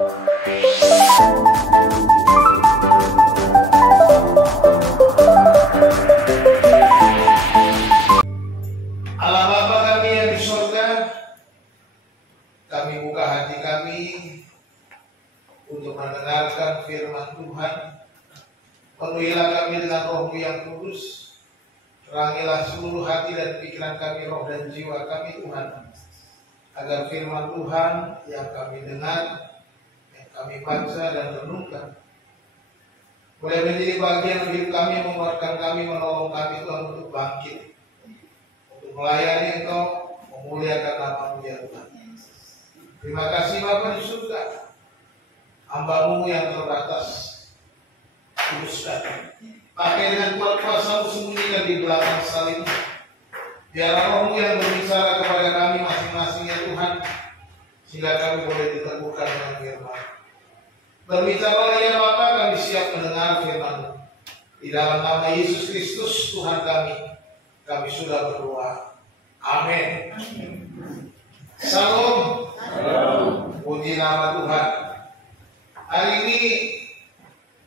Allah Bapa kami yang di surga, kami buka hati kami untuk mendengarkan firman Tuhan. Penuhilah kami dengan Roh-Mu yang kudus. Terangilah seluruh hati dan pikiran kami, roh dan jiwa kami Tuhan, agar firman Tuhan yang kami dengar, yang kami baca dan renungkan, boleh menjadi bagian hidup kami, menguatkan kami, menolong kami Tuhan untuk bangkit, untuk melayani Engkau, memuliakan nama-Mu ya Tuhan. Terima kasih Bapa di surga, hamba-Mu yang terbatas, kuduskan. Pakai dengan kuat kuasa-Mu, sembunyikan di belakang salib. Biar Roh-Mu yang berbicara kepada kami masing-masing ya Tuhan, sehingga kami boleh diteguhkan dengan firman. Berbicara ya Bapa, kami siap mendengar firman-Mu. Di dalam nama Yesus Kristus Tuhan kami sudah berdoa. Amin. Salam. Puji nama Tuhan. Hari ini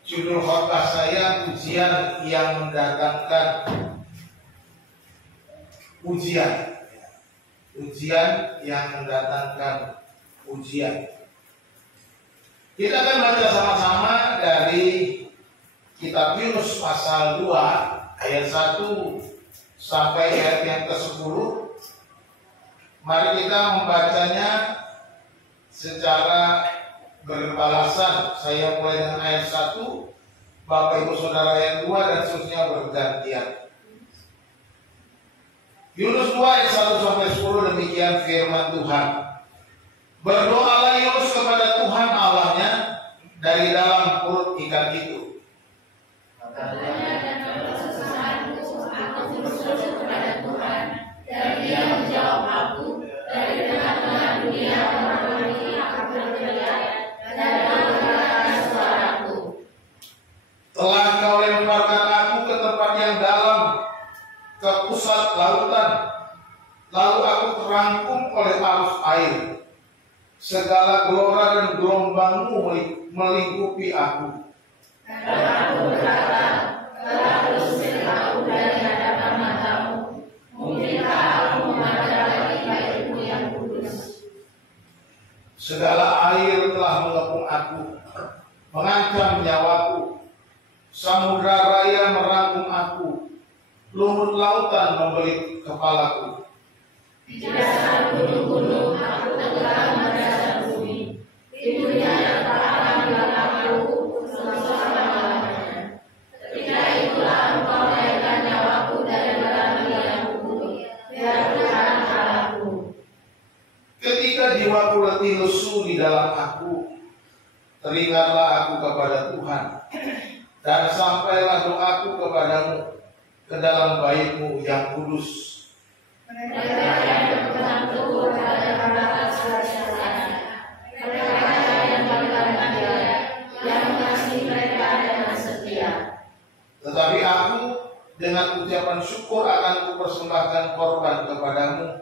judul khotbah saya ujian yang mendatangkan ujian. Ujian yang mendatangkan ujian. Kita akan baca sama-sama dari kitab Yunus pasal 2 ayat 1 sampai ayat yang ke-10. Mari kita membacanya secara berbalasan. Saya mulai dengan ayat 1, Bapak Ibu Saudara ayat 2 dan seterusnya bergantian. Yunus 2 ayat 1 sampai 10, demikian firman Tuhan. Berdoalah Yunus kepada Tuhan Allahnya dari dalam perut ikan itu. Dan Dia menjawab aku dari tengah-tengah dunia orang-orang akan berteriak dan mendengarkan suaraku. Telah Kau lemparkan aku ke tempat yang dalam, ke pusat lautan, lalu aku terangkum oleh arus air. Segala gelora dan gelombang-Mu melingkupi aku. Dan aku berkata, telah usir aku dari hadapan matamu. Mungkinkah aku memandang lagi bait-Mu yang kudus? Segala air telah mengepung aku, mengancam nyawaku. Samudra raya merangkum aku, lumut lautan membelit kepalaku. Di dasar gunung-gunung aku tenggelam mendasar bumi. Di dunia yang tak akan belakang aku selama-lamanya. Ketika itulah Engkau naikkan nyawaku dari barang yang kuburuk. Ya Tuhan Allahku. Ketika jiwaku letih lesu di dalam aku, teringatlah aku kepada Tuhan, dan sampailah doaku kepadamu ke dalam bait-Mu yang kudus. Mereka yang berpegang teguh pada kata suara-suaranya. Mereka yang berkata dia, yang mengasihi mereka dengan setia. Tetapi aku dengan ucapan syukur akan kupersembahkan korban kepadamu.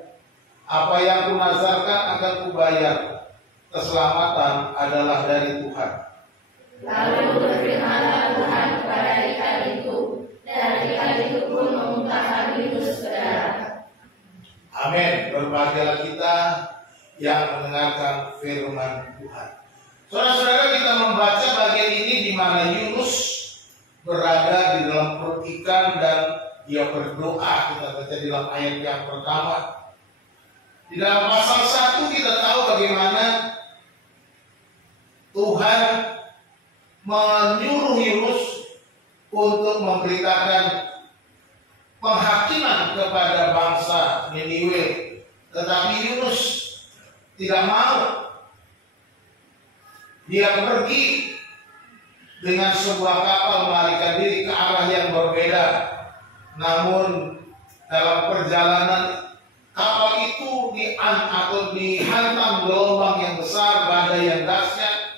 Apa yang kunazarkan akan kubayar. Keselamatan adalah dari Tuhan. Lalu berfirmanlah Tuhan kepada ikan itu, dan ikan itu pun memuntahkan Yunus ke darat. Amin. Berbahagialah kita yang mendengarkan firman Tuhan. Saudara-saudara, kita membaca bagian ini di mana Yunus berada di dalam perut ikan dan dia berdoa. Kita baca di dalam ayat yang pertama. Di dalam pasal 1 kita tahu bagaimana Tuhan menyuruh Yunus untuk memberitakan penghakiman kepada bangsa Niniwe. Tetapi Yunus tidak mau. Dia pergi dengan sebuah kapal melarikan diri ke arah yang berbeda. Namun dalam perjalanan kapal itu dihantam gelombang yang besar, badai yang dahsyat,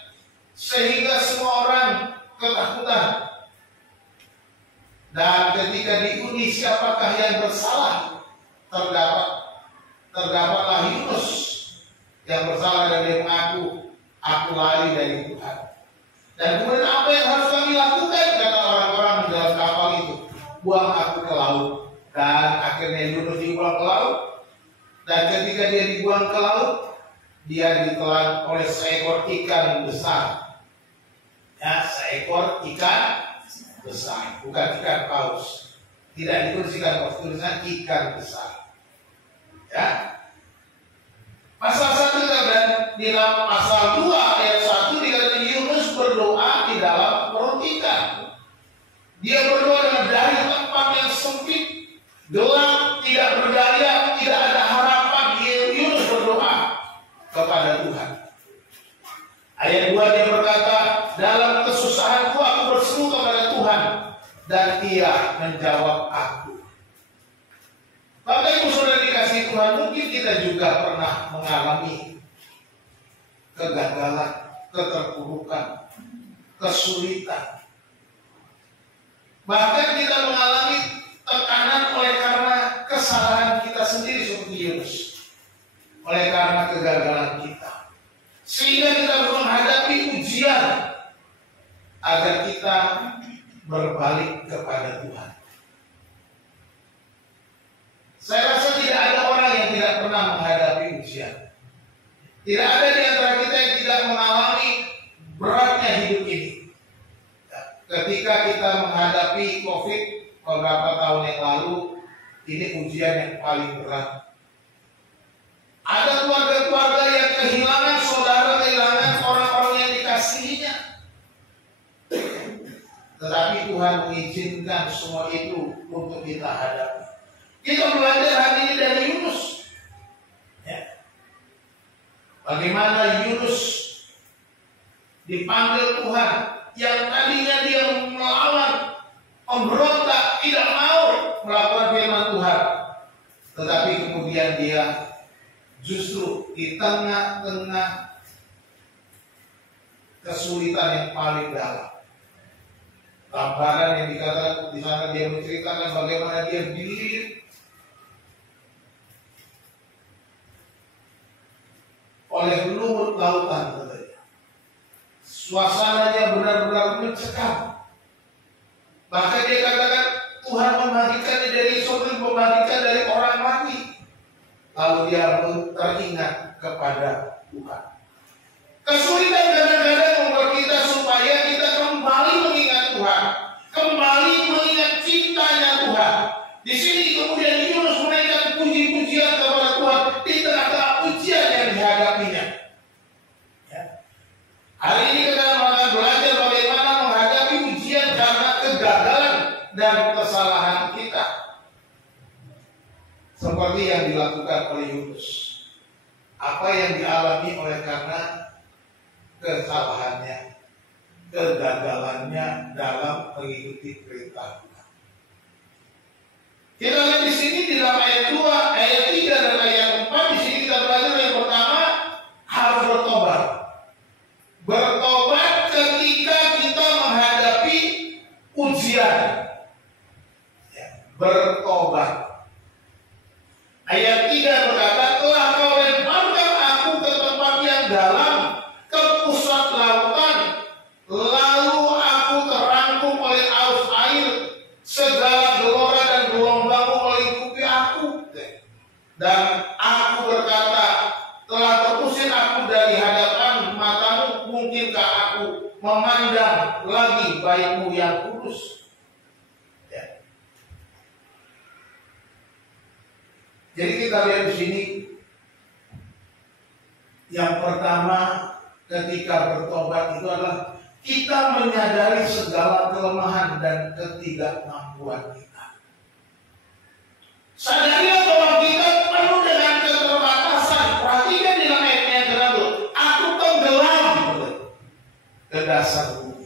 sehingga semua orang ketakutan. Dan ketika diuji siapakah yang bersalah, terdapatlah Yunus yang bersalah dan dia mengaku, aku lari dari Tuhan. Dan kemudian apa yang harus kami lakukan? Kata orang-orang di dalam kapal itu, buang aku ke laut. Dan akhirnya Yunus dibuang ke laut. Dan ketika dia dibuang ke laut, dia ditelan oleh seekor ikan besar. Ya, seekor ikan besar, bukan ikan paus. Tidak ditulis ikan paus, tulisan ikan besar. Ya. Pasal 1 dan di dalam pasal 2 ayat 1 dikatakan Yunus berdoa di dalam perut ikan. Dia berdoa dengan dari tempat yang sempit, gelap, tidak berdaya, tidak ada harapan. Yunus berdoa kepada Tuhan. Ayat 2 dia berkata, dalam kesusahanku aku berseru kepada Tuhan dan Ia menjawab aku. Bapak Ibu Saudara dikasihi Tuhan, mungkin kita juga pernah mengalami kegagalan, keterpurukan, kesulitan. Bahkan kita mengalami tekanan oleh karena kesalahan kita sendiri seperti Yunus. Oleh karena kegagalan kita. Sehingga kita harus menghadapi ujian agar kita berbalik kepada Tuhan. Saya rasa tidak ada orang yang tidak pernah menghadapi ujian. Tidak ada di antara kita yang tidak mengalami beratnya hidup ini. Ketika kita menghadapi COVID beberapa tahun yang lalu, ini ujian yang paling berat. Ada keluarga-keluarga yang kehilangan saudara, kehilangan orang-orang yang dikasihinya. Tetapi Tuhan mengizinkan semua itu untuk kita hadapi. Kita belajar hari ini dari Yunus. Ya. Bagaimana Yunus dipanggil Tuhan, yang tadinya dia melawan, memberontak, tidak mau melakukan firman Tuhan. Tetapi kemudian dia justru di tengah-tengah kesulitan yang paling dalam. Gambaran yang dikatakan di sana, dia menceritakan bagaimana dia dililit oleh lumut lautan katanya. Suasananya benar-benar mencekam. Bahkan dia katakan Tuhan membangkitkannya dari surga, membangkitkan dari orang mati. Lalu dia teringat kepada Tuhan. Kesulitan kadang-kadang membuat kita supaya kita kembali mengingat Tuhan, kembali mengingat cintanya Tuhan. Di sini kemudian Yunus menaikkan puji-pujian kepada Tuhan di tengah-tengah ujian yang dihadapinya. Ya. Hari ini kita akan belajar bagaimana menghadapi ujian karena kegagalan dan kesalahan kita. Seperti yang dilakukan oleh Yunus. Apa yang dialami oleh karena kesalahannya, kegagalannya dalam mengikuti perintah Tuhan. Kita lihat di sini di dalam ayat 2, ayat 3 dan ayat 4, di sini kita belajar yang pertama harus bertobat. Bertobat ketika kita menghadapi ujian. Ya, bertobat. Ayat 3 berkata, telah kau lemparkan aku ke tempat yang dalam, ke pusat lautan, lalu aku terangkum oleh arus air, segala gelora dan gelombangmu melingkupi aku. Dan aku berkata, telah terusir aku dari hadapan matamu, mungkinkah aku memandang lagi baik-Mu yang kudus? Jadi kita lihat di sini, yang pertama ketika bertobat itu adalah kita menyadari segala kelemahan dan ketidakmampuan kita. Sadarilah bahwa kita penuh dengan keterbatasan. Perhatikan di dalam ayat yang kedua, aku tenggelam ke dasar bumi.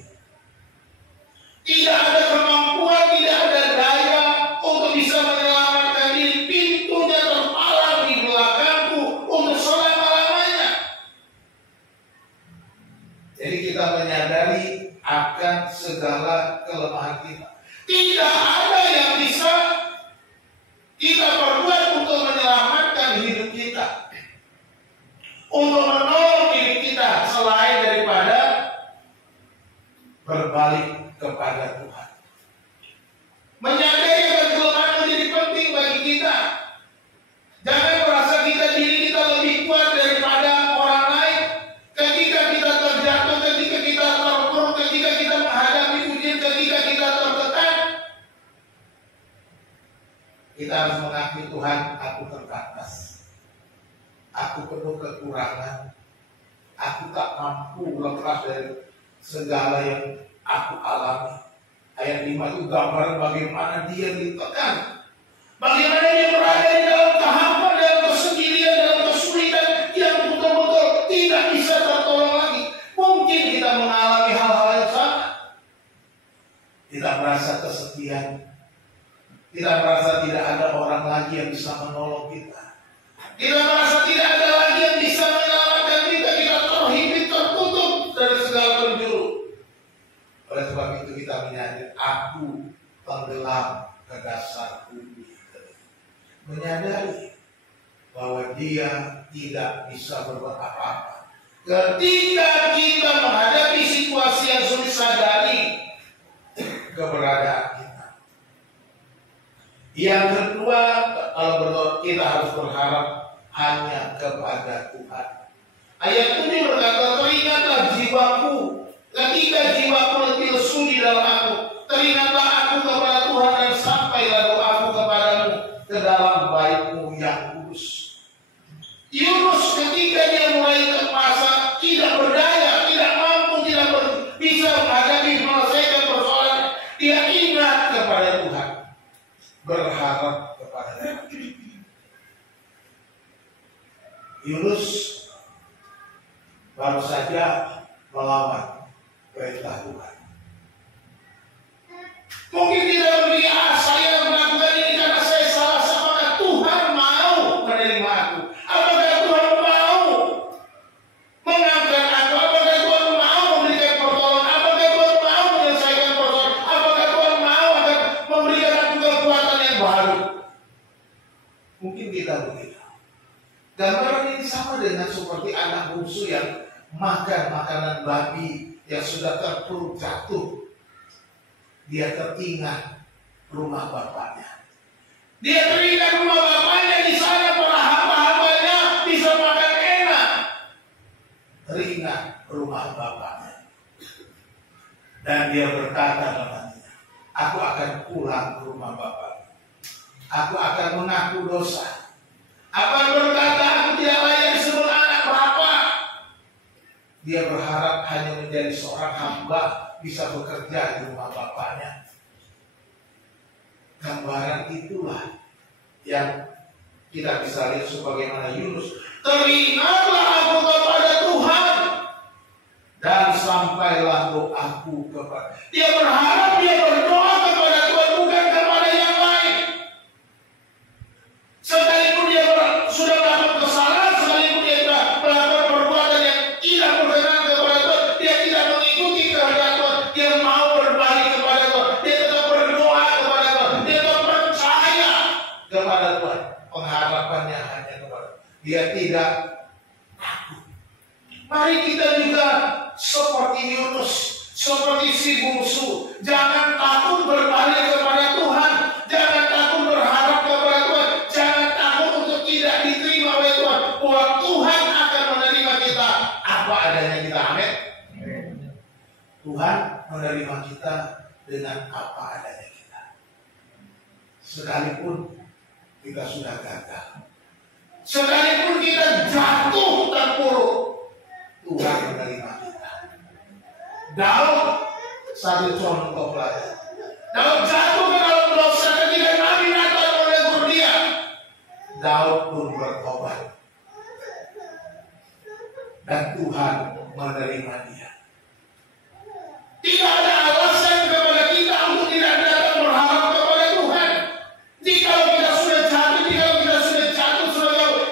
Tidak ada kemampuan, tidak ada daya untuk bisa menyelamatkan diri. Pintunya terpalang di belakangku untuk selama-lamanya. Jadi kita menyadari akan segala kelemahan kita. Tidak ada yang bisa kita perbuat untuk menyelamatkan hidup kita, untuk menolong diri kita selain berbalik kepada Tuhan. Menyadari akan kelemahan menjadi penting bagi kita. Jangan merasa diri kita lebih kuat daripada orang lain. Ketika kita terjatuh, ketika kita terpuruk, ketika kita menghadapi ujian, ketika kita tertekan, kita harus mengakui, Tuhan, aku terbatas, aku penuh kekurangan, aku tak mampu lepas dari segala yang aku alami. Ayat 5 itu gambaran bagaimana dia ditekan, bagaimana dia berada di dalam kehampaan, dalam kesendirian, dalam kesulitan yang betul-betul tidak bisa tertolong lagi. Mungkin kita mengalami hal-hal yang sama. Kita merasa kesepian, kita merasa tidak ada orang lagi yang bisa menolong kita, kita merasa tidak ada lagi yang bisa menyelamatkan kita, kita terhimpit, tertutup dari segala penjuru. Oleh sebab itu kita menyadari, aku tenggelam ke dasar bumi. Menyadari bahwa dia tidak bisa berbuat apa-apa. Ketika kita menghadapi situasi yang sulit, sadari keberadaan kita. Yang kedua, kalau berdoa, kita harus berharap hanya kepada Tuhan. Ayat 7 berkata, teringatlah jiwaku ketika jiwaku letih lesu di dalam aku. Teringatlah aku kepada Tuhan dan sampailah doaku kepadamu ke dalam bait-Mu yang kudus. Yunus ketika dia mulai terpaksa, tidak berdaya, tidak mampu, tidak bisa menghadapi menyelesaikan persoalan, dia ingat kepada Tuhan, berharap kepada Tuhan. Yunus baru saja melawan perintah Tuhan. Mungkin tidak memiliki saya melakukan ini karena saya salah. Apakah Tuhan mau menerima aku? Apakah Tuhan mau mengangkat aku? Apakah Tuhan mau memberikan pertolongan? Apakah Tuhan mau menyelesaikan persoalan? Apakah Tuhan mau akan memberikan aku kekuatan yang baru? Mungkin kita begitu. Gambaran ini sama dengan seperti anak bungsu yang makan makanan babi yang sudah terpuruk jatuh. Dia teringat rumah bapaknya. Dia teringat rumah bapaknya, di sana para hamba-hambanya bisa makan enak. Teringat rumah bapaknya. Dan dia berkata kepadanya, aku akan pulang ke rumah bapak. Aku akan mengaku dosa. Akan berkata, aku tidak layak disebut anak bapak. Dia berharap hanya menjadi seorang hamba, bisa bekerja di rumah bapaknya. Gambaran itulah yang kita bisa lihat sebagaimana Yunus. Teringatlah aku kepada Tuhan dan sampailah doaku kepada. Dia berharap, dia berdoa kepada Tuhan, bukan kepada yang lain. Sekalipun dia sudah melakukan kesalahan, sekalipun dia sudah melakukan perbuatan yang tidak berkenan kepada Tuhan, dia tidak mengikuti kehendak Tuhan, dia mau berbalik kepada Tuhan, dia tetap berdoa kepada Tuhan, dia tetap percaya kepada Tuhan. Pengharapannya hanya kepada dia, tidak takut. Mari kita juga seperti Yunus, seperti si bungsu, jangan takut berbalik kepada Tuhan, jangan takut berharap kepada Tuhan, jangan takut untuk tidak diterima oleh Tuhan, bahwa Tuhan akan menerima kita apa adanya kita. Amin. Tuhan menerima kita dengan apa adanya kita, sekalipun kita sudah gagal, sekalipun kita jatuh terpuruk, Tuhan menerima kita. Daud satu contoh pelajar. Daud jatuh ke dalam dosa ketika Nabi Nathan menegur dia. Daud pun bertobat dan Tuhan menerima dia. Tidak ada alasan kepada kita untuk tidak datang berharap kepada Tuhan. Jika kita sudah jatuh, jika kita sudah jatuh,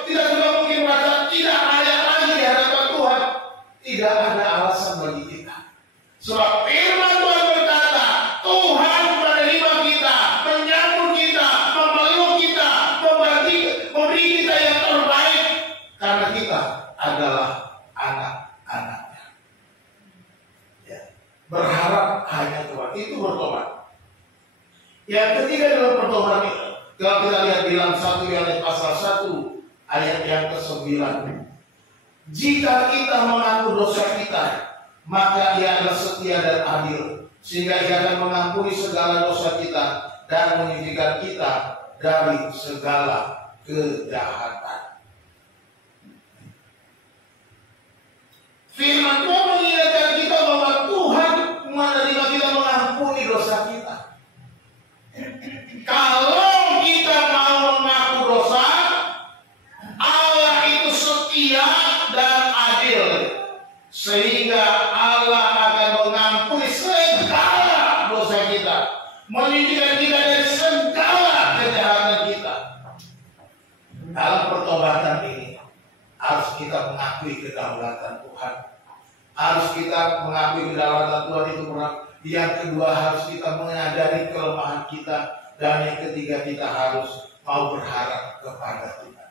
kita sudah mungkin merasa tidak layak lagi di hadapan Tuhan, tidak ada alasan bagi kita. Sebab firman Tuhan berkata, Tuhan menerima kita, menyambut kita, memeluk kita, memberi kita yang terbaik, karena kita adalah anak-anaknya. Ya. Berharap pertobatan kalau kita lihat di dalam 1 Yohanes pasal 1 ayat yang ke-9. Jika kita mengaku dosa kita, maka Ia adalah setia dan adil, sehingga Ia akan mengampuni segala dosa kita dan menyucikan kita dari segala kejahatan. Firman Tuhan mengingatkan kita bahwa Tuhan menerima kita mengampuni dosa kita. Kalau kita mau mengaku dosa, Allah itu setia dan adil, sehingga Allah akan mengampuni segala dosa kita, menyucikan kita dari segala kejahatan kita. Dalam pertobatan ini harus kita mengakui kedaulatan Tuhan. Harus kita mengakui kedaulatan Tuhan itu benar. Yang kedua, harus kita menyadari kelemahan kita. Dan yang ketiga, kita harus mau berharap kepada Tuhan.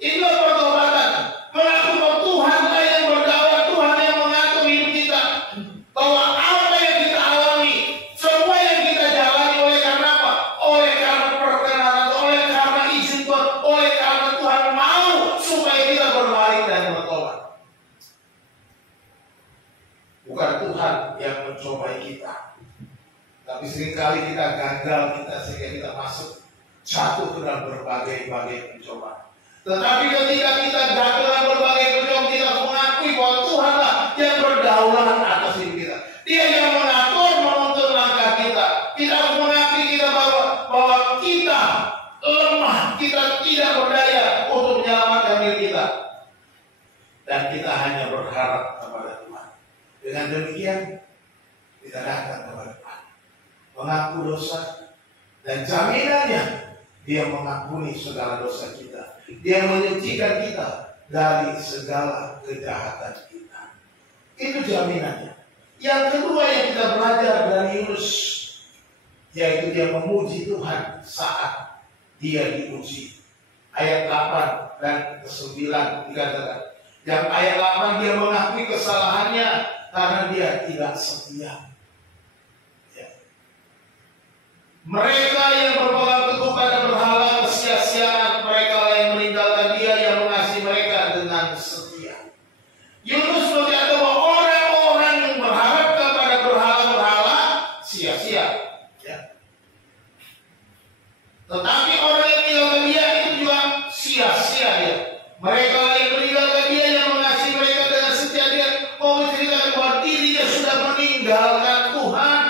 Inilah pertobatan. Mengaku bahwa Tuhanlah yang berdaulat, Tuhan yang mengatur hidup kita. Bahwa apa yang kita alami, semua yang kita jalani oleh karena apa? Oleh karena perkenanan, oleh karena izin Tuhan, oleh karena Tuhan mau supaya kita berbalik dan bertobat. Bukan Tuhan yang mencobai kita. Tapi seringkali kita gagal, sehingga kita jatuh ke dalam berbagai pencobaan. Tetapi ketika kita jatuh dalam berbagai pencobaan, kita mengakui bahwa Tuhanlah yang berdaulat atas hidup kita. Dia yang mengatur, menuntun langkah kita. Kita mengakui kita bahwa kita lemah, kita tidak berdaya untuk menyelamatkan diri kita. Dan kita hanya berharap kepada Tuhan. Dengan demikian, kita datang kepada Tuhan, mengaku dosa, dan jaminannya Dia mengampuni segala dosa kita. Dia menyucikan kita dari segala kejahatan kita. Itu jaminannya. Yang kedua yang kita belajar dari Yunus, yaitu dia memuji Tuhan saat dia diuji. Ayat 8 dan ke-9 dikatakan, yang ayat 8 dia mengakui kesalahannya karena dia tidak setia. Mereka yang berpegang teguh pada berhala kesia-siaan, mereka yang meninggalkan Dia yang mengasihi mereka dengan setia. Yunus berkata bahwa orang-orang yang berharap kepada berhala-berhala sia-sia. Ya. Tetapi orang yang meninggalkan Dia itu juga sia-sia ya. Mereka yang meninggalkan Dia yang mengasihi mereka dengan setia, dia mau menceritakan bahwa dirinya sudah meninggalkan Tuhan.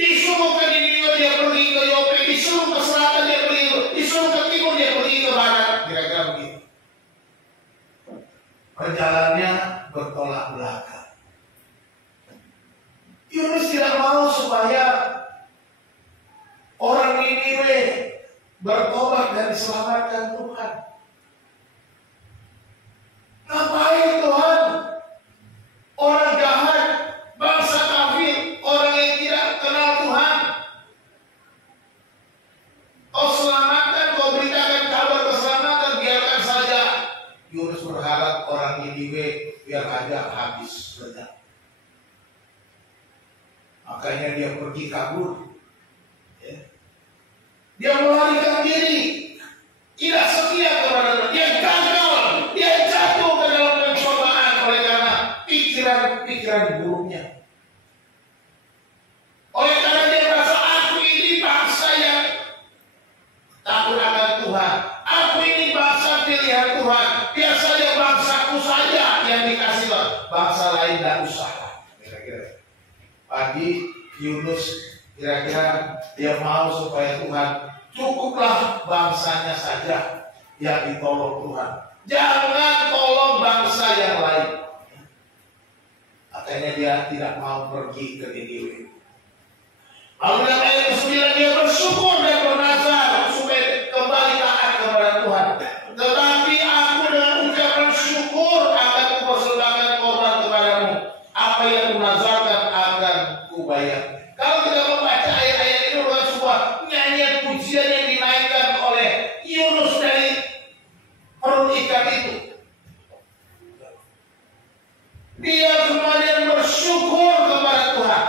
Disuruh ke Niniwe dia pergi ke Yope, disuruh ke selatan dia pergi, disuruh ke timur dia pergi ke barat. Kira-kira begitu. Perjalanannya bertolak belakang. Yunus tidak mau supaya orang Niniwe bertobat dan diselamatkan Tuhan. Ngapain Tuhan? Orang jahat, bangsa kafir, orang yang tidak kenal Tuhan, kau selamatkan, kau beritakan kabar keselamatan, biarkan saja. Yunus berharap orang Niniwe biar aja habis lenyap. Makanya dia pergi kabur. Ya. Dia melarikan diri, tidak setia kepada Tuhan. Dia gagal, dia jatuh ke dalam pencobaan oleh karena pikiran buruknya. Oleh karena dia merasa aku ini bangsa yang takut akan Tuhan. Aku ini bangsa pilihan Tuhan. Biar saja bangsaku saja yang dikasih Tuhan. Bangsa lain tidak usah. Kira-kira. Pagi Yunus kira-kira dia mau supaya Tuhan cukuplah bangsanya saja yang ditolong Tuhan. Jangan tolong bangsa yang lain. Akhirnya dia tidak mau pergi ke Niniwe. Lalu dalam ayat ke-9 dia bersyukur dan bernazar supaya kembali taat kepada Tuhan. Tetapi aku dengan ucapan syukur akan kupersembahkan korban kepadamu. Apa yang kunazarkan akan kubayar. Kalau kita membaca ayat-ayat ini bukan sebuah nyanyian pujian yang dinaikkan oleh Yunus dari perut ikan itu. Dia kemudian bersyukur kepada Tuhan.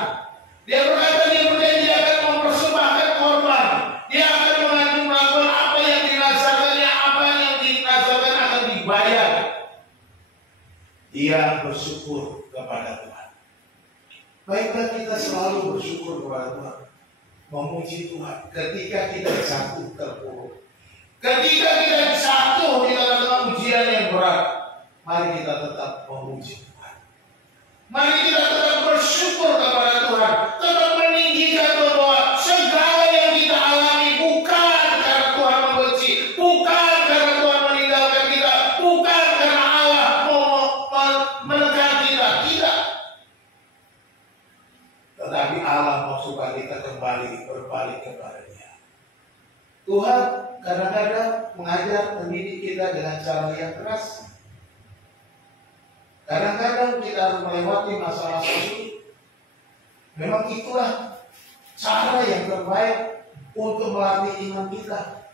Dia berkata dia berjanji akan mempersembahkan korban. Dia dia bersyukur kepada Tuhan. Baiklah kita selalu bersyukur kepada Tuhan, memuji Tuhan ketika kita jatuh terpuruk, ketika kita jatuh di tengah ujian yang berat. Mari kita tetap memuji Tuhan. Mari kita tetap bersyukur kepada Tuhan, tetap meninggikan bahwa segala yang kita alami bukan karena Tuhan membenci, bukan karena Tuhan meninggalkan kita, bukan karena Allah mau menekan kita, tidak. Tetapi Allah mau supaya kita kembali berbalik kepada Dia. Tuhan kadang-kadang mengajar, mendidik kita dengan cara yang keras. Kadang-kadang kita harus melewati masa-masa sulit. Memang itulah cara yang terbaik untuk melatih iman kita.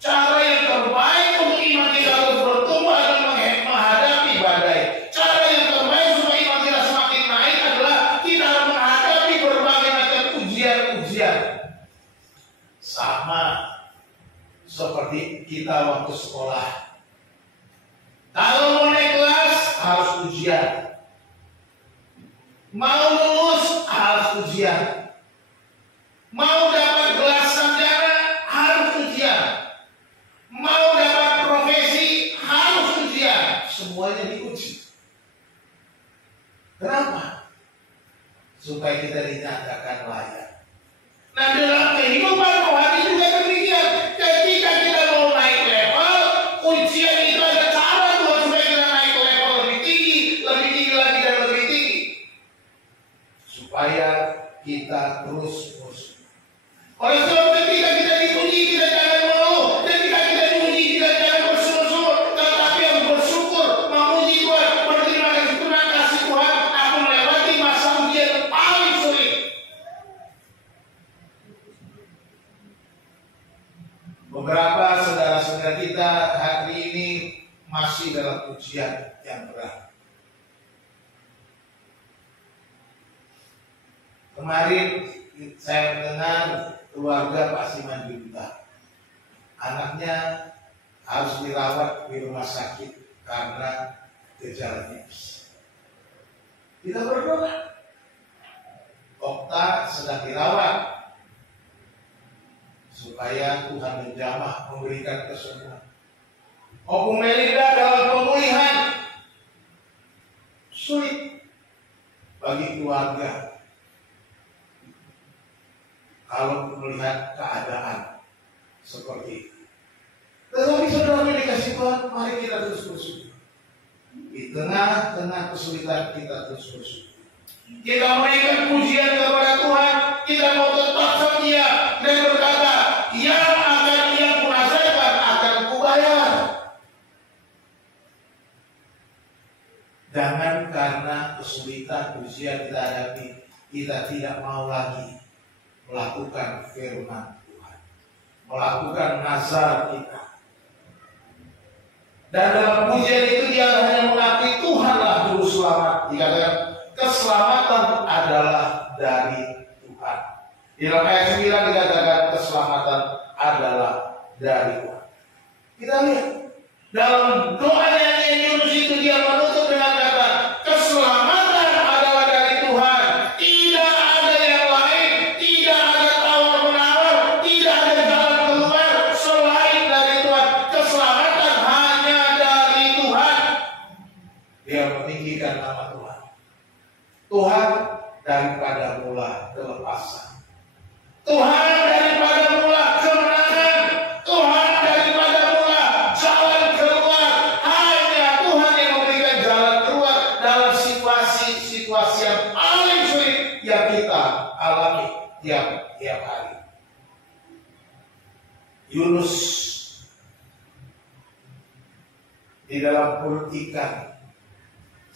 Cara yang terbaik untuk iman kita untuk bertumbuh dan menghadapi badai. Cara yang terbaik supaya iman kita semakin naik adalah kita harus menghadapi berbagai macam ujian-ujian. Sama seperti kita waktu sekolah. Kalau mau naik kelas harus ujian. Mau lulus harus ujian. Mau dapat gelar sarjana harus ujian. Mau dapat profesi harus ujian. Semuanya diuji. Kenapa? Supaya kita dinyatakan layak. Nah, dalam kehidupan rohani juga demikian. Ketika kita mau naik level, ujian itu ada cara Tuhan supaya kita naik level lebih tinggi lagi dan lebih tinggi. Supaya kita terus bersyukur. Oleh sebab ketika kita diuji, kita jangan mengeluh. Ketika kita diuji, kita jangan bersyukur. Tetapi yang bersyukur, memuji Tuhan, berterima kasih, terima kasih Tuhan, aku melewati masa ujian yang paling sulit. Beberapa saudara-saudara kita hari ini masih dalam ujian yang berat. Kemarin saya mendengar keluarga Pak Simanjunta, anaknya harus dirawat di rumah sakit karena gejala tipes. Kita berdoa, Okta sedang dirawat supaya Tuhan menjamah, memberikan kesembuhan. Opung Melinda dalam pemulihan. Sulit bagi keluarga kalau melihat keadaan seperti itu. Tetapi saudara dikasih Tuhan, mari kita terus bersyukur. Di tengah-tengah kesulitan kita terus bersyukur. Kita memberikan pujian kepada Tuhan, kita mau tetap setia dan berkata, yang akan Dia kuasakan akan kubayar. Jangan karena kesulitan ujian kita hadapi, kita tidak mau lagi melakukan firman Tuhan, melakukan nazar kita. Dan dalam pujian itu dia hanya mengakui Tuhanlah juru selamat. Dikatakan keselamatan adalah dari Tuhan. Di dalam ayat 9 dikatakan keselamatan adalah dari Tuhan. Kita lihat dalam doanya yang Yunus itu dia menutup dengan kata keselamatan adalah dari Tuhan. Tidak ada yang lain, tidak ada tawar-menawar, tidak ada jalan keluar selain dari Tuhan. Keselamatan hanya dari Tuhan. Dia meninggikan nama Tuhan. Tuhan daripada mula kelepasan. Tuhan daripada mula kemenangan. Tuhan daripada mula jalan keluar. Hanya Tuhan yang memberikan jalan keluar dalam situasi-situasi yang paling sulit yang kita alami tiap hari. Yunus di dalam perut ikan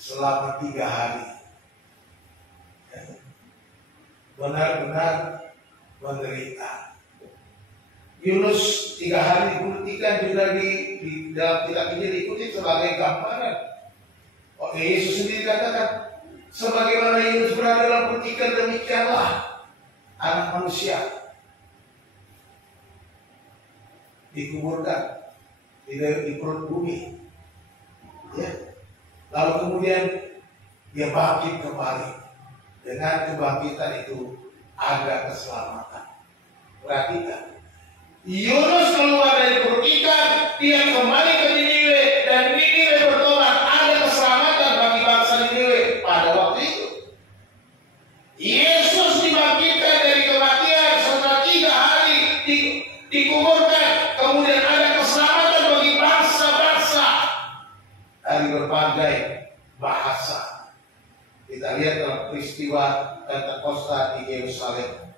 selama 3 hari. Benar-benar menderita. Yunus 3 hari di perut ikan juga di dalam kitab ini diikuti sebagai gambaran. Oke, Yesus sendiri katakan, sebagaimana Yunus berada dalam perut ikan, demikianlah Anak Manusia dikuburkan di perut bumi. Ya. Lalu kemudian dia bangkit kembali. Dengan kebangkitan itu ada keselamatan. Perhatikan, Yunus keluar dari perut ikan, dia kembali ke Niniwe, dan Niniwe bertobat. Ada keselamatan bagi bangsa Niniwe pada waktu itu. Yesus dibangkitkan dari kematian setelah 3 hari dikuburkan. Kemudian ada keselamatan bagi bangsa-bangsa dari berbagai bahasa. Kita lihat dalam peristiwa Pentakosta di Yerusalem.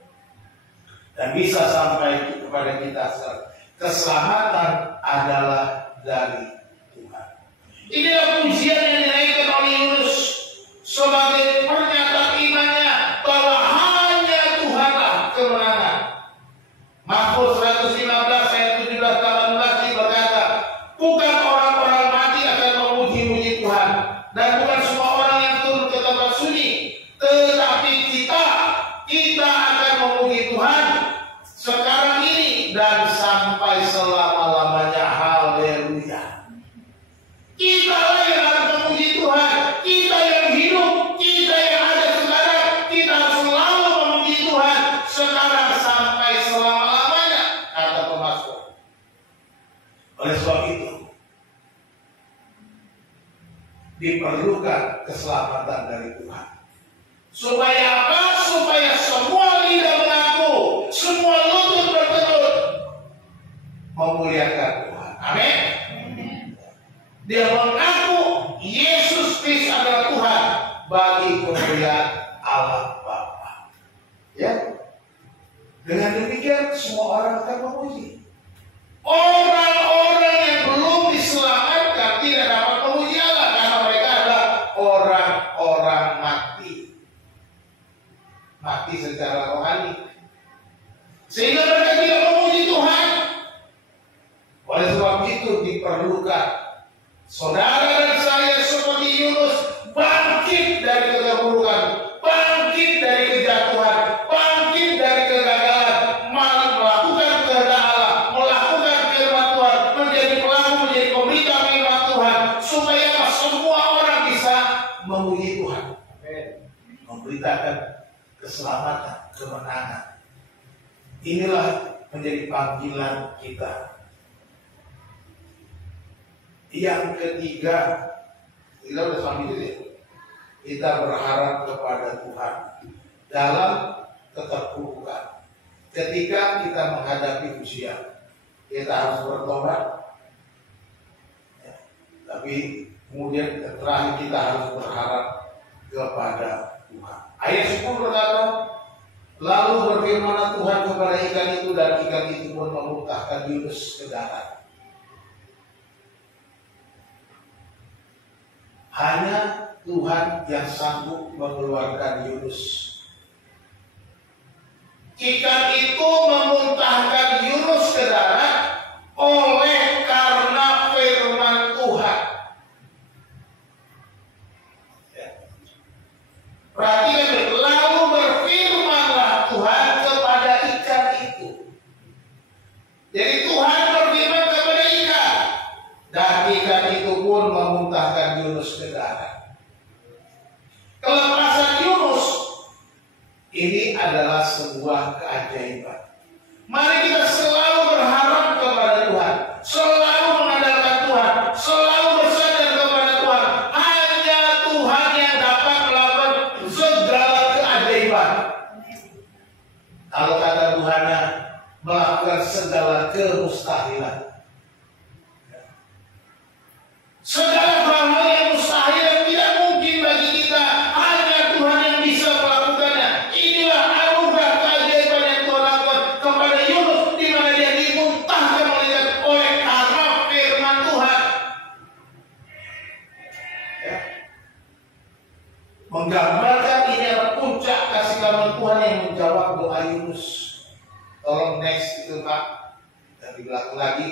Dan bisa sampai kepada kita sekarang. Keselamatan adalah dari Tuhan. Inilah pujian yang dinaikkan oleh Yunus sebagai pernyataan imannya bahwa hanya Tuhanlah kemenangan. Mazmur 115 ayat 17-18 berkata, bukan orang-orang mati akan memuji-muji Tuhan, dan bukan semua orang yang turun ke tempat sunyi, tetapi kita akan memuji Tuhan sekarang ini dan sampai selama-lamanya. Haleluya. Kita yang harus memuji Tuhan, kita yang hidup, kita yang ada sekarang, kita harus selalu memuji Tuhan sekarang sampai selama-lamanya, kata pemazmur. Oleh sebab itu diperlukan keselamatan dari Tuhan. Supaya apa? Supaya semua lidah mengaku, semua lutut bertelut memuliakan Tuhan. Amin. Dia mengaku Yesus Kristus adalah Tuhan bagi kemuliaan Allah Bapa. Ya. Dengan demikian semua orang akan memuji. Orang-orang yang belum diselamatkan tidak dapat memuji Allah karena mereka adalah orang-orang mati. Mati secara rohani. Sehingga mereka tidak memuji Tuhan. Oleh sebab itu diperlukan saudara dan saya seperti Yunus bangkit dari keterpurukan, bangkit dari kejatuhan, bangkit dari kegagalan, melakukan kehendak Allah, melakukan firman Tuhan, menjadi pelaku, menjadi pemberita firman Tuhan, supaya semua orang bisa memuji Tuhan. Memberitakan keselamatan, kemenangan. Inilah menjadi panggilan kita. Yang ketiga, kita sudah sampai itu ya. Kita berharap kepada Tuhan dalam keterpurukan. Ketika kita menghadapi ujian, kita harus bertobat. Ya. Tapi kemudian terakhir kita harus berharap kepada Tuhan. Ayat 10 berkata, lalu berfirmanlah Tuhan kepada ikan itu, dan ikan itu pun memuntahkan Yunus ke darat. Hanya Tuhan yang sanggup mengeluarkan Yunus. Ikan itu memuntahkan Yunus ke darat oleh karena firman Tuhan. Ya. Perhatikan, lalu berfirmanlah Tuhan kepada ikan itu. Jadi Tuhan berfirman kepada ikan, dan ikan itu pun memuntahkan Yunus ke darat. Kelepasan Yunus ini adalah sebuah keajaiban. Mari kita selalu berharap kepada Tuhan, selalu mengandalkan Tuhan, selalu bersandar kepada Tuhan. Hanya Tuhan yang dapat melakukan segala keajaiban. Kalau kata Tuhan melakukan segala kemustahilan. Segala hal-hal yang mustahil yang tidak mungkin bagi kita, hanya Tuhan yang bisa melakukannya. Inilah anugerah keajaiban yang Tuhan lakukan kepada Yunus, di mana dia dimuntahkan oleh karena firman Tuhan. Ya. Menggambarkan ini adalah puncak kasih karunia Tuhan yang menjawab doa Yunus. Tolong next itu Pak, dan di belakang lagi.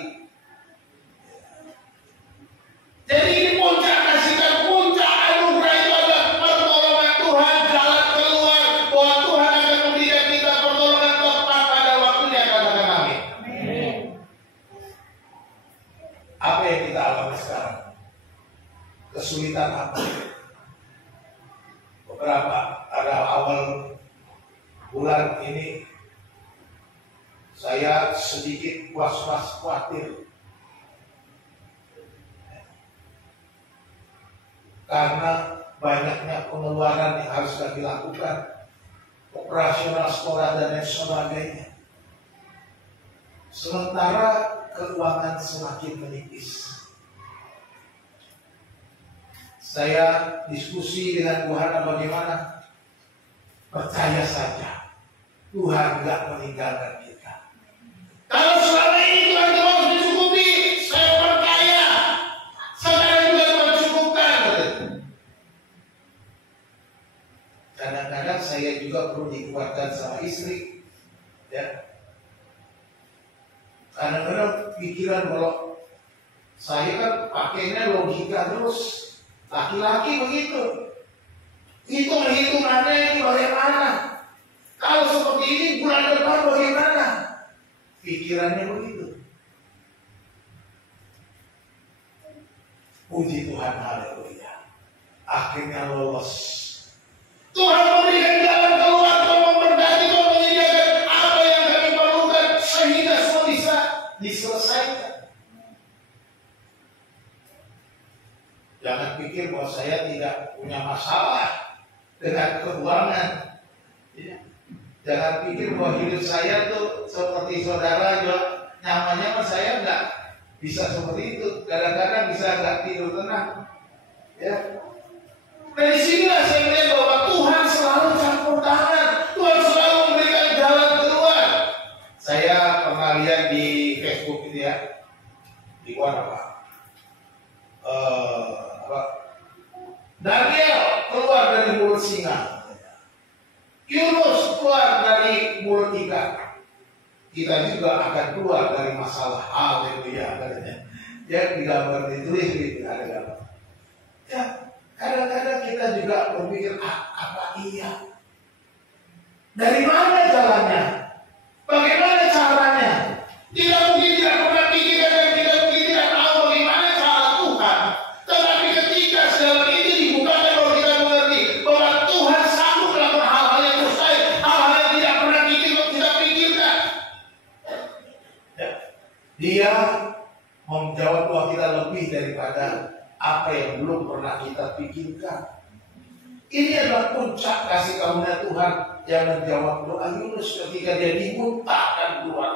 Jadi ini puncak kasihkan, puncak anugerah itu adalah pertolongan Tuhan, jalan keluar, bahwa Tuhan akan memberikan kita pertolongan tepat pada waktunya. Katakan amin. Apa yang kita alami sekarang? Kesulitan apa pada awal bulan ini saya sedikit was-was khawatir karena banyaknya pengeluaran yang harus kami lakukan, operasional sekolah dan lain sebagainya. Sementara keuangan semakin menipis. Saya diskusi dengan Tuhan bagaimana. Percaya saja, Tuhan gak meninggalkan kita. Kalau selama ini Tuhan harus mencukupi, saya percaya sekarang juga Tuhan cukupkan. Kadang-kadang saya juga perlu dikuatkan sama istri, ya. Kadang-kadang pikiran kalau saya kan pakainya logika terus. Laki-laki begitu. Hitung-hitungannya ini bagaimana? Kalau seperti ini bulan depan bagaimana? Pikirannya begitu. Puji Tuhan, haleluya. Akhirnya lolos. Tuhan memberikan jalan keluar, Tuhan memberkati, Tuhan menyediakan apa yang kami perlukan sehingga semua bisa diselesaikan. Jangan pikir bahwa saya tidak punya masalah dengan keuangan. Jangan pikir bahwa hidup saya tuh seperti saudara juga nyamannya, saya nggak bisa seperti itu. Kadang-kadang bisa nggak tidur tenang. Ya. Dari sinilah saya melihat bahwa Tuhan selalu campur tangan. Tuhan selalu memberikan jalan keluar. Saya pernah lihat di Facebook itu ya, di mana Daniel keluar dari mulut singa, Yunus keluar dari mulut ikan. Kita juga akan keluar dari masalah. Haleluya. Ya, digambar ditulis gitu, ada gambar. Ya, kadang-kadang kita juga berpikir, apa iya? Dari mana jalannya? Bagaimana caranya? Tidak mungkin tidak pernah pikirkan dan tidak mungkin tidak tahu bagaimana cara Tuhan. Tetapi ketika segala itu dibukakan, kalau kita mengerti bahwa Tuhan sanggup melakukan hal-hal yang mustahil, hal-hal yang tidak pernah kita pikirkan. Ya. Dia menjawab doa kita lebih daripada apa yang belum pernah kita pikirkan. Ini adalah puncak kasih karunia Tuhan yang menjawab doa Yunus ketika dia dimuntahkan keluar.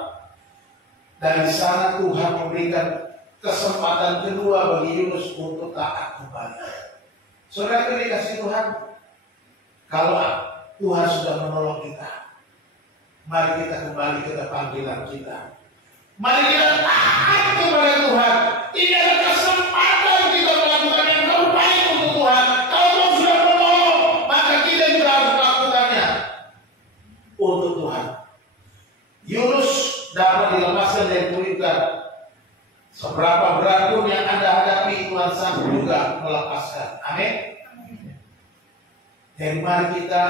Dari sana Tuhan memberikan kesempatan kedua bagi Yunus untuk taat kembali. Saudara dikasih Tuhan, kalau Tuhan sudah menolong kita, mari kita kembali ke panggilan kita. Mari kita taat kepada Tuhan. Ini adalah kesempatan kita melakukan yang terbaik untuk Tuhan. Kalau Tuhan sudah menolong, maka kita juga harus melakukannya untuk Tuhan. Yunus dapat dilepaskan dari kulit ikan. Seberapa berat pun yang Anda hadapi, Tuhan sanggup juga melepaskan. Amin. Jadi mari kita,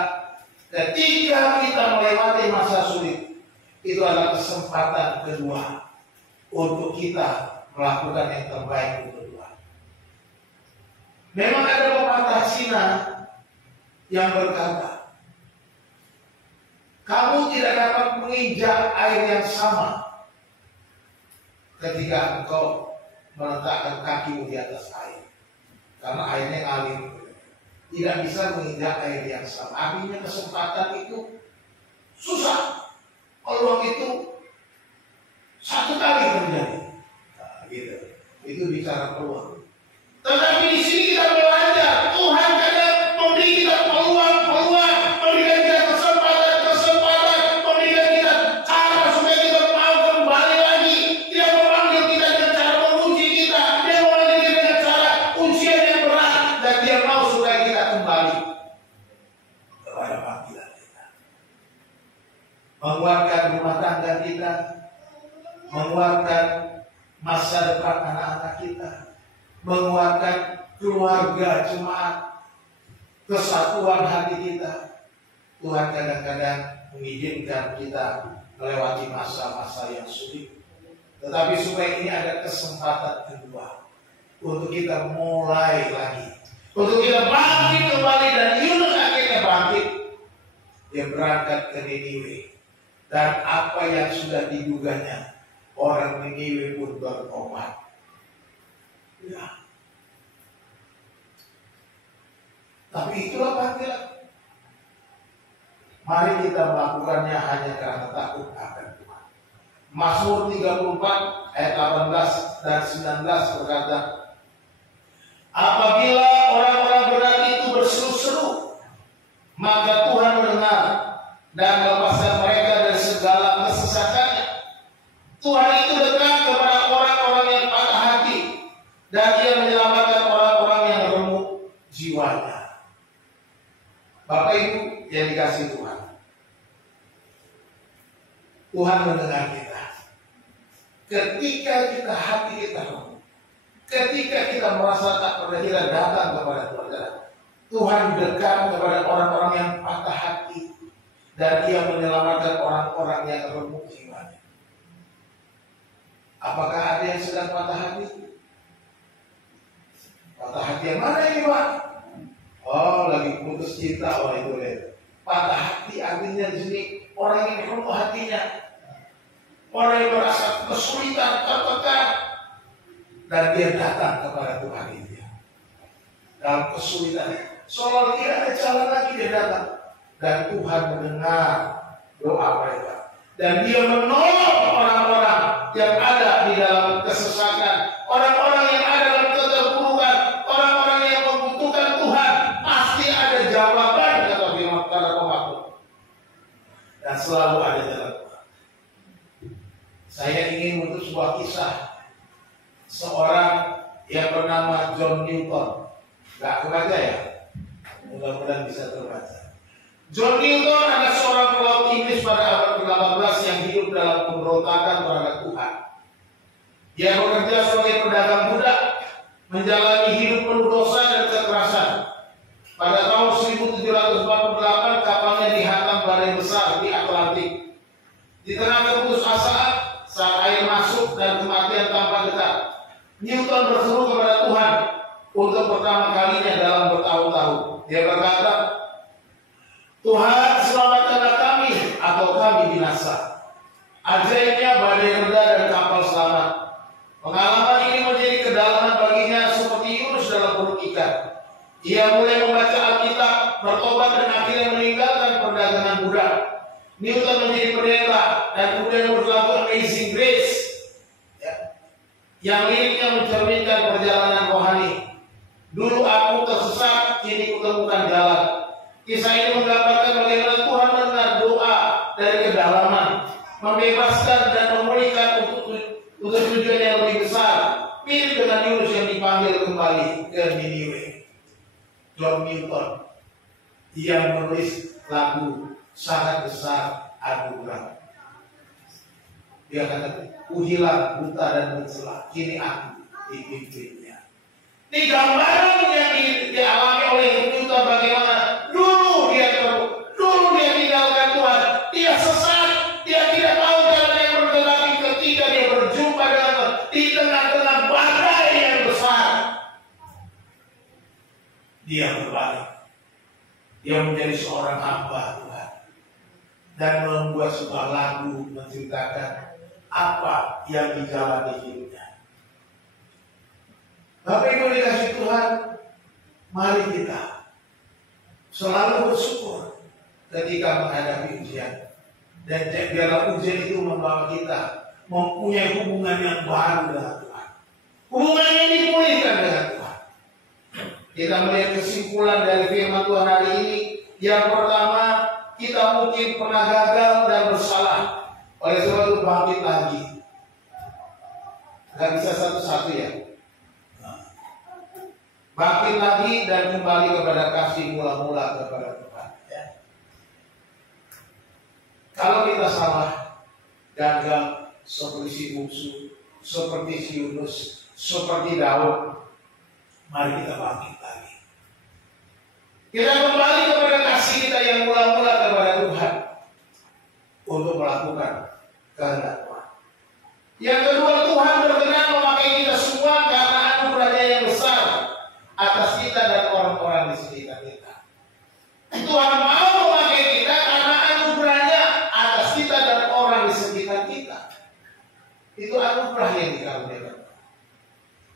ketika kita melewati masa sulit, itu adalah kesempatan kedua untuk kita melakukan yang terbaik untuk Tuhan. Memang ada pepatah Cina yang berkata, kamu tidak dapat menginjak air yang sama ketika engkau meletakkan kakimu di atas air, karena airnya ngalir. Tidak bisa menginjak air yang sama. Artinya kesempatan itu susah. Peluang itu satu kali terjadi. Nah, gitu. Itu bicara peluang. Tetapi di sini kita belajar, Tuhan kadang memberi kita peluang, memberikan kita kesempatan, memberikan kita cara supaya kita mau kembali lagi. Dia memanggil kita dengan cara menguji kita. Dia memanggil kita dengan cara ujian yang berat, dan dia mau supaya kita kembali kepada panggilan kita. Menguatkan rumah tangga kita, menguatkan masa depan anak-anak kita, menguatkan keluarga, jemaat, kesatuan hati kita. Tuhan kadang-kadang mengizinkan kita melewati masa-masa yang sulit, tetapi supaya ini ada kesempatan kedua untuk kita mulai lagi, untuk kita bangkit kembali. Dan Yunus akhirnya berangkat ke Niniwe. Dan apa yang sudah diduganya, orang Niniwe pun bertobat. Ya. Tapi itulah panggilan. Mari kita melakukannya hanya karena takut akan Tuhan. Mazmur 34 ayat 18 dan 19 berkata, apabila orang-orang benar itu berseru-seru, maka Tuhan mendengar dan melepaskan mereka dari segala kesesakannya. Tuhan itu dekat kepada orang-orang yang patah hati, dan Dia menyelamatkan orang-orang yang remuk jiwanya. Bapak Ibu yang dikasihi Tuhan, Tuhan mendengar kita. Ketika kita hati kita remuk, ketika kita merasa tak berdaya datang kepada Tuhan, Tuhan dekat kepada orang-orang yang patah hati, dan Dia menyelamatkan orang-orang yang remuk jiwanya. Apakah ada yang sedang patah hati? Patah hati yang mana ini, Pak? Oh, lagi putus cinta. Oh, itu lihat. Patah hati artinya di sini orang yang remuk hatinya, orang yang merasa kesulitan, tertekan, dan dia datang kepada Tuhan ini dalam kesulitan. Soal tidak ada jalan lagi, dia datang, dan Tuhan mendengar doa mereka, dan Dia menolong orang-orang yang ada di dalam kesesakan, orang-orang yang ada dalam keterpurukan, orang-orang yang membutuhkan Tuhan. Pasti ada jawaban, kata firman para pemakmur, dan selalu ada jalan Tuhan. Saya ingin untuk sebuah kisah seorang yang bernama John Newton. Gak kebaca ya? Mudah-mudahan bisa terbaca. John Newton adalah seorang pelaut Inggris pada abad ke-18 yang hidup dalam pemberontakan terhadap Tuhan. Dia bekerja sebagai pedagang budak, menjalani hidup penuh dosa dan kekerasan. Pada tahun 1748 kapalnya dihantam badai besar di Atlantik. Di tengah keputusasaan, saat air masuk dan kematian tampak dekat, Newton berseru kepada Tuhan untuk pertama kalinya dalam bertahun-tahun. Dia berkata, Tuhan, selamatkanlah kami atau kami binasa. Ajaibnya badai reda dan kapal selamat. Pengalaman ini menjadi kedalaman baginya seperti Yunus dalam perut ikan. Ia mulai membaca Alkitab, bertobat, dan akhirnya meninggalkan perdagangan budak. Newton menjadi pendeta dan kemudian berlaku Amazing Grace, yang liriknya mencerminkan perjalanan rohani. Dulu aku tersesat, kini kutemukan jalan. Kisah ini menggambarkan bagaimana Tuhan mendengar doa dari kedalaman, membebaskan dan memulihkan untuk tujuan yang lebih besar. Mirip dengan Yunus yang dipanggil kembali ke Niniwe. John Newton, dia menulis lagu sangat besar, Anugerah. Dia kata, ku hilang buta dan mencela, kini aku dipimpinnya. Ini gambaran yang dialami oleh Newton bagaimana dulu dia tinggalkan Tuhan, dia sesat, dia tidak tahu jalan yang benar, tapi ketika dia berjumpa dengan Tuhan di tengah-tengah badai yang besar, dia berbalik. Dia menjadi seorang hamba Tuhan dan membuat sebuah lagu menceritakan apa yang dijalani hidupnya. Bapak Ibu dikasih Tuhan, mari kita selalu bersyukur ketika menghadapi ujian. Dan biarlah ujian itu membawa kita mempunyai hubungan yang baru dengan Tuhan. Hubungan yang dipulihkan dengan Tuhan. Kita melihat kesimpulan dari firman Tuhan hari ini. Yang pertama, kita mungkin pernah gagal dan bersalah. Oleh sebab itu bangkit lagi. Gak bisa satu-satu ya. Bangkit lagi dan kembali kepada kasih mula-mula kepada Tuhan. Ya. Kalau kita salah, gagal seperti si musuh, seperti si Yunus, seperti Daud, mari kita bangkit lagi. Kita kembali kepada kasih kita yang mula-mula kepada Tuhan untuk melakukan kehendak Tuhan. Yang kedua, Tuhan berkenan memakai kita semua karena anugerahnya yang besar atas kita dan orang-orang di sekitar kita. Tuhan mau memakai kita karena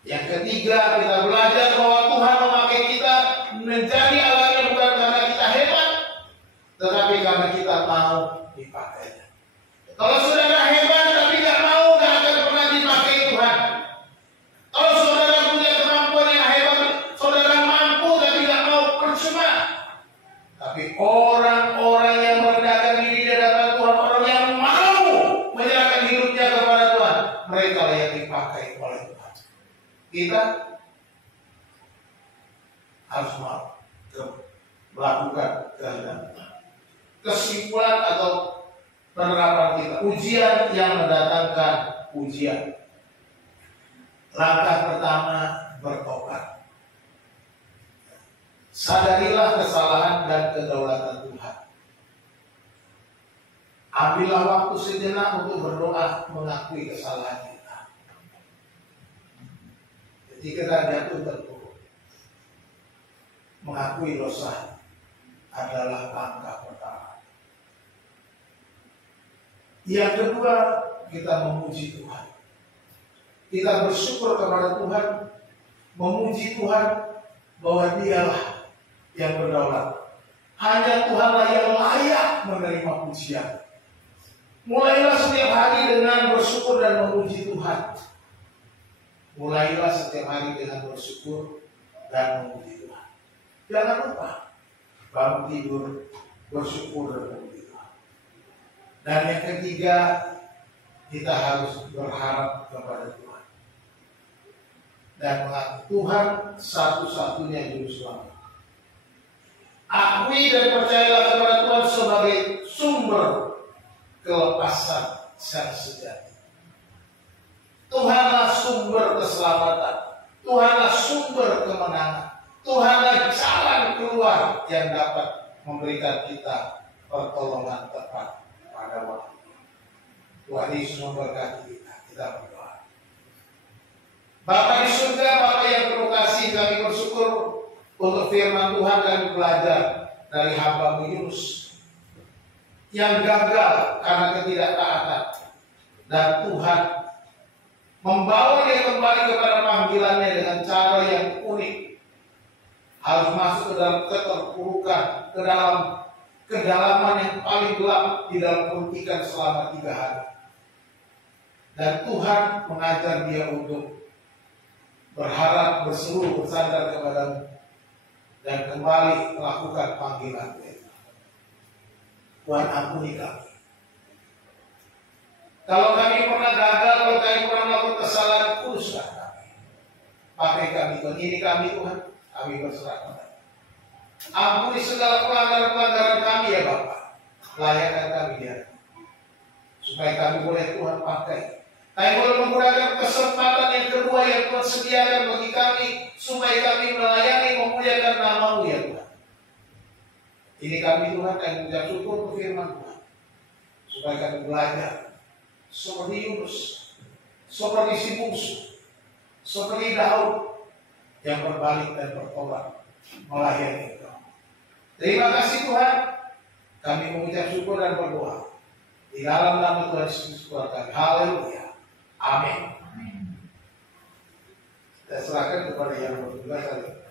Yang ketiga, kita belajar bahwa Tuhan memakai kita menjadi alatnya bukan karena kita hebat, tetapi karena kita mau dipakainya. Kalau saudara hebat tapi nggak mau, nggak akan pernah dipakai Tuhan. Kalau saudara punya kemampuan yang hebat, saudara mampu tapi nggak mau, percuma. Tapi orang-orang yang merendahkan diri di hadapan Tuhan, orang yang mau menyerahkan hidupnya kepada Tuhan, mereka yang dipakai oleh Tuhan. Kita harus mau melakukan kehendak Tuhan. Kesimpulan atau penerapan kita, ujian yang mendatangkan ujian. Langkah pertama, bertobat. Sadarilah kesalahan dan kedaulatan Tuhan. Ambillah waktu sejenak untuk berdoa mengakui kesalahan kita. Ketika kita jatuh terpuruk, mengakui dosa adalah langkah pertama. Yang kedua, kita memuji Tuhan. Kita bersyukur kepada Tuhan, memuji Tuhan bahwa Dialah yang berdaulat. Hanya Tuhanlah yang layak menerima pujian. Mulailah setiap hari dengan bersyukur dan memuji Tuhan. Mulailah setiap hari dengan bersyukur dan memuji Tuhan. Jangan lupa bangun tidur, bersyukur dan memuji Tuhan. Dan yang ketiga, kita harus berharap kepada Tuhan dan mengaku Tuhan satu-satunya juru selamat. Akui dan percayalah kepada Tuhan sebagai sumber kelepasan yang sejati. Tuhanlah sumber keselamatan, Tuhanlah sumber kemenangan, Tuhanlah jalan keluar yang dapat memberikan kita pertolongan tepat pada waktu. Tuhan Yesus memberkati kita. Kita berdoa. Bapa di surga, Bapa yang penuh kasih, kami bersyukur untuk firman Tuhan kami belajar dari hamba-Mu Yunus yang gagal karena ketidaktaatan, dan Tuhan membawa dia kembali kepada panggilannya dengan cara yang unik. Harus masuk ke dalam keterpurukan, ke dalam kedalaman yang paling gelap di dalam perutikan selama 3 hari. Dan Tuhan mengajar dia untuk berharap, berseru, bersandar kepada-Mu dan kembali melakukan panggilan dia. Tuhan, ampuni kami. Kalau kami pernah gagal, kalau kami pernah melakukan kesalahan, kuduskan kami. Pakai kami, Tuhan. Ini kami, Tuhan. Kami berserah kepada-Mu. Ampuni segala pelanggaran-pelanggaran kami ya Bapa. Layakkan kami di hati, supaya kami boleh Tuhan pakai. Kami boleh menggunakan kesempatan yang kedua yang Tuhan sediakan bagi kami, supaya kami melayani, memuliakan nama-Mu ya Tuhan. Ini kami Tuhan, kami mengucap syukur untuk firman Tuhan, supaya kami belajar seperti Yunus, seperti si bungsu, seperti Daud yang berbalik dan bertobat melayani Engkau. Terima kasih Tuhan. Kami mengucap syukur dan berdoa di dalam nama Tuhan Yesus Tuhan kami. Haleluya. Amin. Kita serahkan kepada yang bertugas.